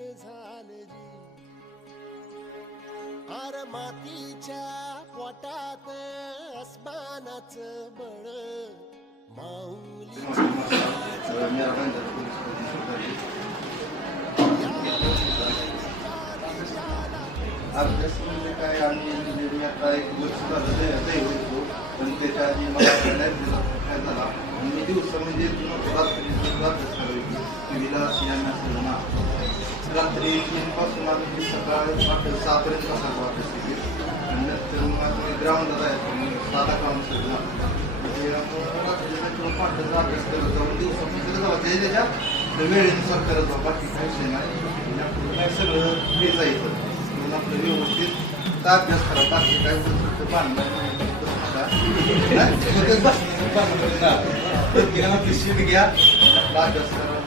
झालजी R मातीच्या पोटात अस्मानाचं बळ माऊलीची अभ्यास म्हणजे काय आम्ही मी आता एक वर्ष झालं होतो पण त्याच्या आधी मला काय झाला मी दिवस म्हणजे रात्री अभ्यास करायची टीव्हीला सिनेमा असलं ना रात्री 3 पासून आम्ही सकाळ 6 पर्यंत असायचो अभ्यास केली आणि नंतर मग ग्राउंडला जायचो 7 काम सगळं रात्री पाठचा अभ्यास करत जाऊन दिवसामध्ये जायचं त्याच्या वेळेनुसार करत जाऊ बाकी काही विषय नाही काय सगळं फ्री जायचं आपलं व्यवस्थित अभ्यास करा बाकी काय प्रत्येकाला शीट घ्या अभ्यास करा